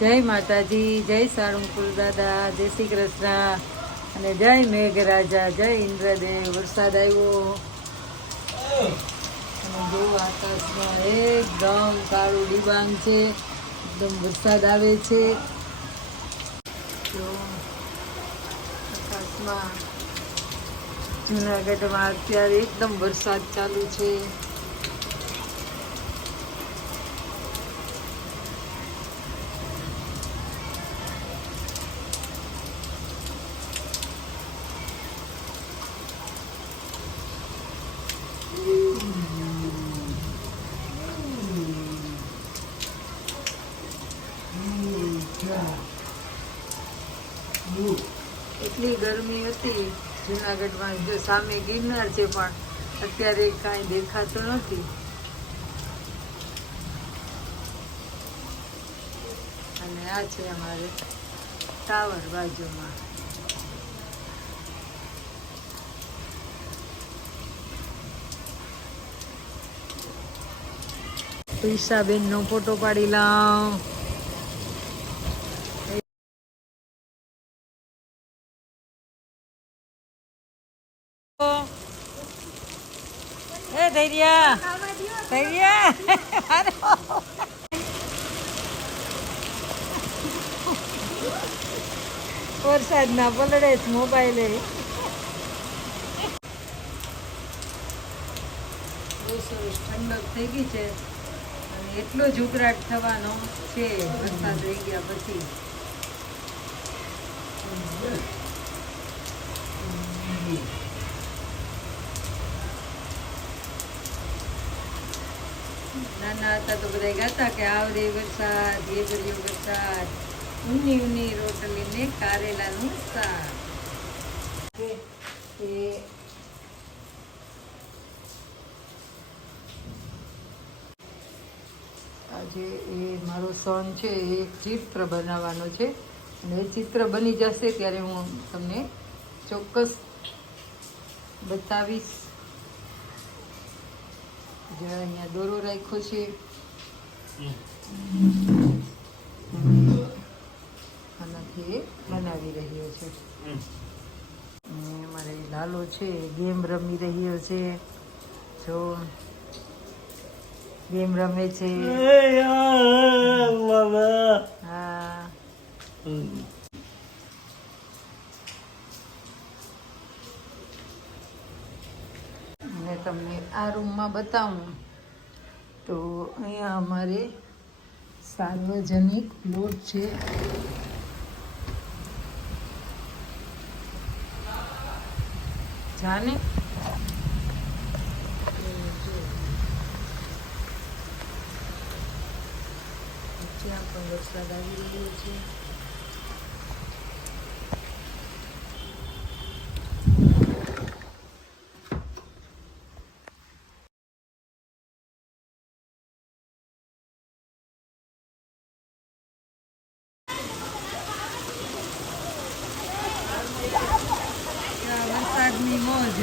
જય માતાજી, જય સાળંગપુર દાદા, જય શ્રી કૃષ્ણ અને જય મેઘરાજા, જય ઇન્દ્રદેવ. વરસાદ આવ્યો અને જો આકાશમાં એકદમ કાળું ડિબાંગ છે, એકદમ વરસાદ આવે છે. જો આકાશમાં જૂનાગઢમાં અત્યારે એકદમ વરસાદ ચાલુ છે. એટલી ગરમી હતી જૂનાગઢમાં. જો સામે ગિરનાર છે પણ અત્યારે કાંઈ દેખાતું નથી. અને આ છે અમારે ટાવર બાજુમાં. ઈશાબેનનો ફોટો પાડી લાવ. એ ધૈર્યા ધૈર્યા વરસાદ ના પલડે જ મોબાઈલે. બહુ સરસ ઠંડક થઈ ગઈ છે અને એટલો જ ઉકળાટ થવાનો છે વરસાદ રહી ગયા પછી. નાના હતા તો બધા ગાતા કે આવરે વરસાદ, એ ભર્યો વરસાદ, ઊની ઊની રોટલી ને કારેલાનું શાક. આજે એ મારો સન છે, એ એક ચિત્ર બનાવવાનો છે અને એ ચિત્ર બની જશે ત્યારે હું તમને ચોક્કસ બતાવીશ. જે અહીંયા દોરો રાખ્યો છે આનાથી બનાવી રહ્યો છે. મારે લાલો છે ગેમ રમી રહ્યો છે. જો ગેમ રમે છે. હા, મેં તમને આ રૂમમાં બતાવું તો અહીંયા અમારે સાર્વજનિક પ્લોટ છે. જાને ત્યાં પણ વરસાદ આવી રહ્યો છે. વરસાદની મોજ.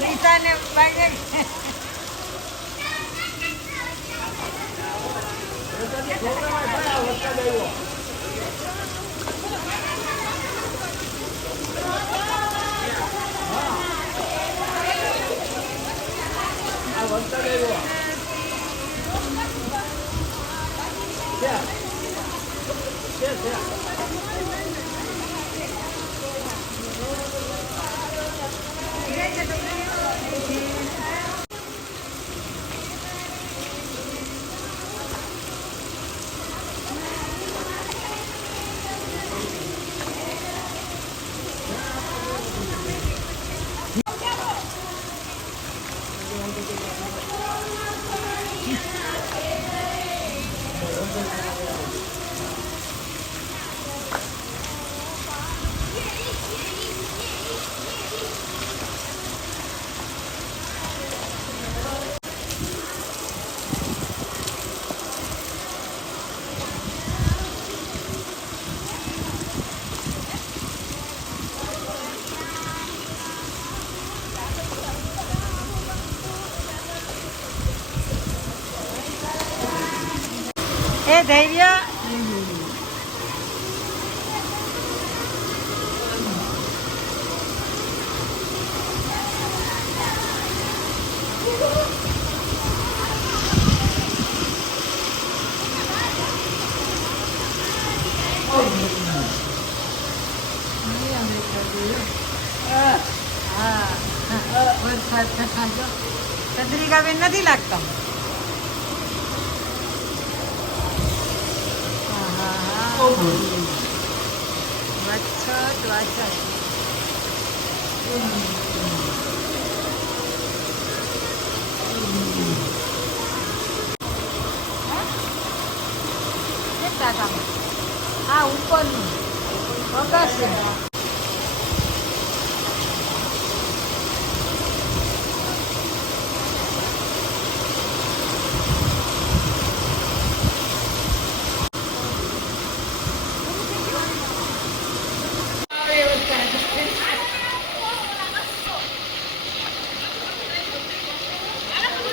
પીઝા ને એ ધૈર્ય વરસાદ ચંદ્રિકા બેન નથી લાગતો. વાછટ વાછટ હા ઉપરનું અગાસી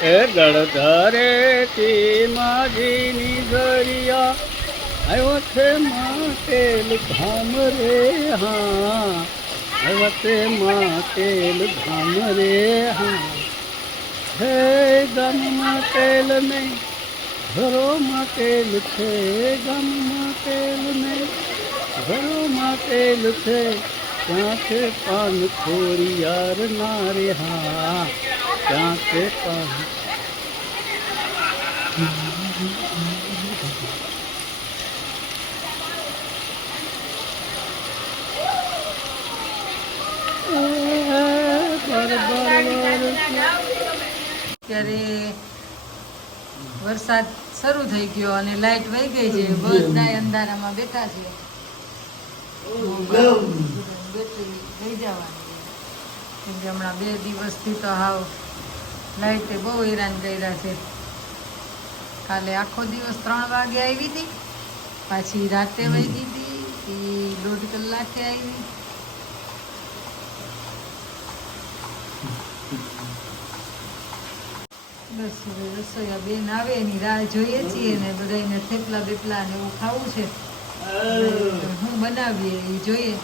એ ગળધારે તી માજીની દરિયા આવ્યો છે માટેલ ધામ રે હા આવ્યો છે માટેલ ધામ રે હા હે ગામમાં તેલ નહીં ઘરોમાં તેલ છે ગામમાં તેલ નહીં ઘરોમાં તેલ છે ત્યાં છે પાન ખોરી યાર ના રે હા ત્યાં છે પાન ત્યારે વરસાદ શરૂ થઈ ગયો અને લાઈટ વહી ગઈ છે. બધા અંધારામાં બેઠા છે. બેટરી લઈ જવાની કેમ કે હમણાં 2 દિવસથી તો હાવ લાઈટે બહુ હેરાન કર્યા છે. કાલે આખો દિવસ 3 વાગે આવી હતી, પાછી રાતે વહી ગઈ હતી, એ 1.5 કલાકે આવી. બસ હવે રસોઈયા બેન આવે એની રાહ જોઈએ છીએ ને બધાને થેપલા બેપલા ને એવું ખાવું છે. હું બનાવીએ એ જોઈએ.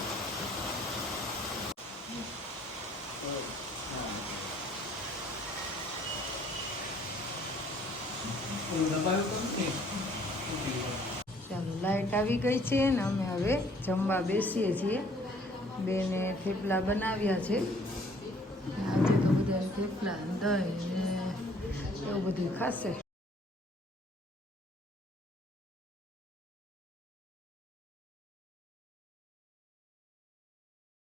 ચાલો લાઈટ આવી ગઈ છે ને અમે હવે જમવા બેસીએ છીએ. બેને થેપલા બનાવ્યા છે. આજે તો બધા થેપલા દહીં ને એવું બધું ખાશે.